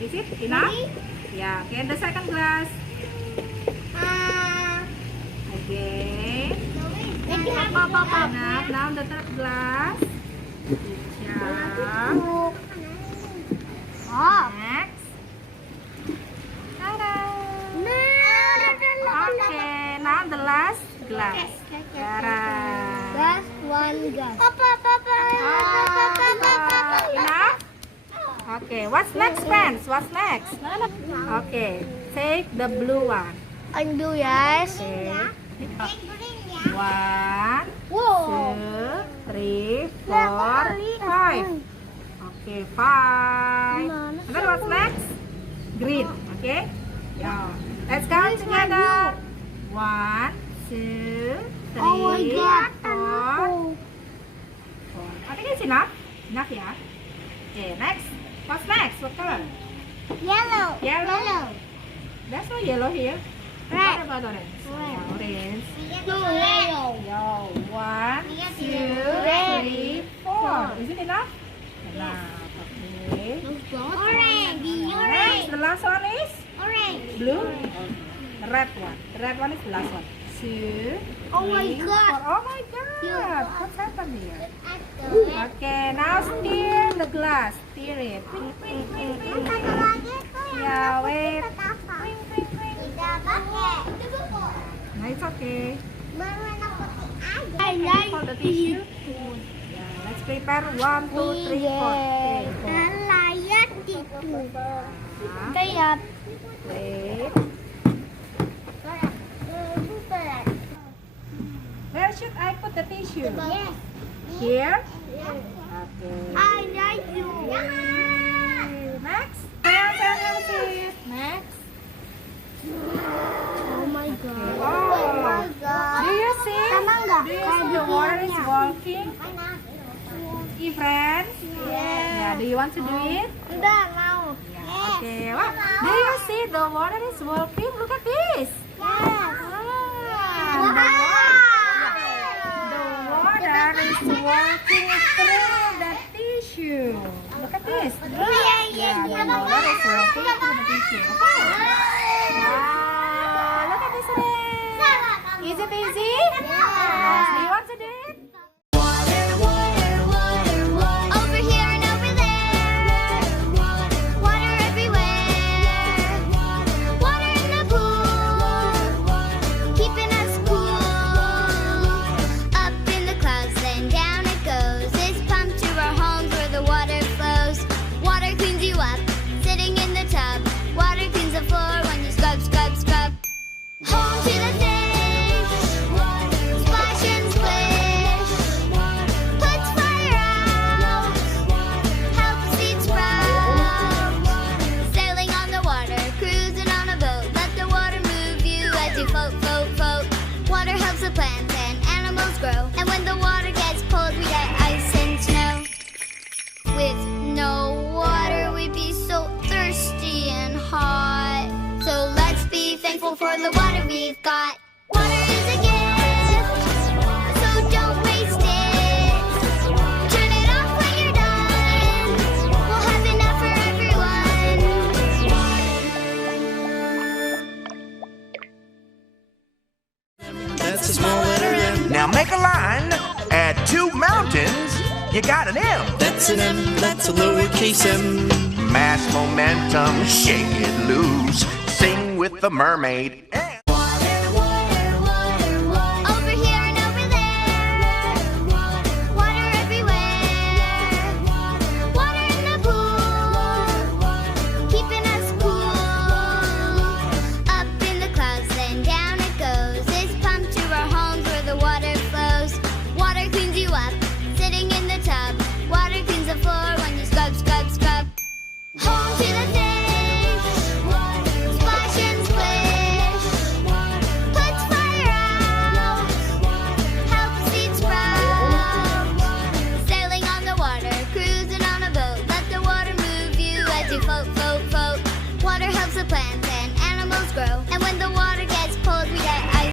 Is it enough? Yeah. Okay, and the second glass. Okay. Enough. Now the third glass. Yeah. Next. Ta-da. Okay, now the last glass. Last one glass. Enough? Okay, what's next, friends? What's next? Okay, take the blue one. Undo, yes. Okay. 1, Whoa. 2, 3, 4, 5. Okay, 5. And then what's next? Green. Okay. Yeah. Let's count together. 1, 2, 3, Oh my God. 4. I think it's enough. Enough, yeah. Okay, next. What's next? What color? Yellow. Yellow. There's no yellow here. Red. What about orange? Red. Yeah, orange. No, yellow. Yo, 1, 2, Red. 3, 4. Is it enough? Enough. Okay. Orange. Next, the last one is Orange. blue. The red one. The red one is the last one. 2, Oh my 3, God. 4. Oh my God. What's happened here? Okay, now stir the glass. Stir it. Yeah, wait. No, it's okay. Hold the tissue. Yeah, let's prepare 1, 2, 3, 4. Kaya Wait. Where should I put the tissue? yes. Here? Yes. Okay. I like you. Next. Next. Next. Oh my God. Oh. Do you see? Tama nggak? Do you see the water is walking? Friends? Yeah. Do you want to do it? Udah mau. Yeah. Okay. Well, do you see the water is walking? Look at this. Yes. The water is walking through the tissue. Look at this. Yeah, the water is walking through the tissue. Wow, look at this one. Is it easy? Yes. Do you want to do it? Over here and over there. Water everywhere. Water in the pool. Keeping us cool. Up in the clouds, then down it goes. It's pumped to our homes where the water flows. Water cleans you up, sitting in the tub. Water cleans the floor when you scrub, scrub, scrub. Home to the fish. Splash and splish. Puts fire out. Helps seeds sprout. Sailing on the water, cruising on a boat. Let the water move you as you float, float, float. Water helps the plants and animals grow. And when the water gets cold, we get ice and snow. With no water, we'd be so thirsty and hot. So let's be thankful for the water we've got. Water is a gift, so don't waste it. Turn it off when you're done. We'll have enough for everyone. That's a small letter M. Now make a line, add 2 mountains, you got an M. That's an M. That's a lowercase m. Mass momentum, shake it loose. Sing with the mermaid. Over here and over there. Water everywhere. Water in the pool. Keeping us cool. Up in the clouds, then down it goes. It's pumped to our homes where the water flows. Water cleans you up, sitting in the tub. Water cleans the floor when you scrub, scrub, scrub. Home to the fish. Splash and splish. Puts fire out. Helps seeds sprout. Sailing on the water, cruising on a boat. Let the water move you as you float, float, float. Water helps the plants and animals grow. And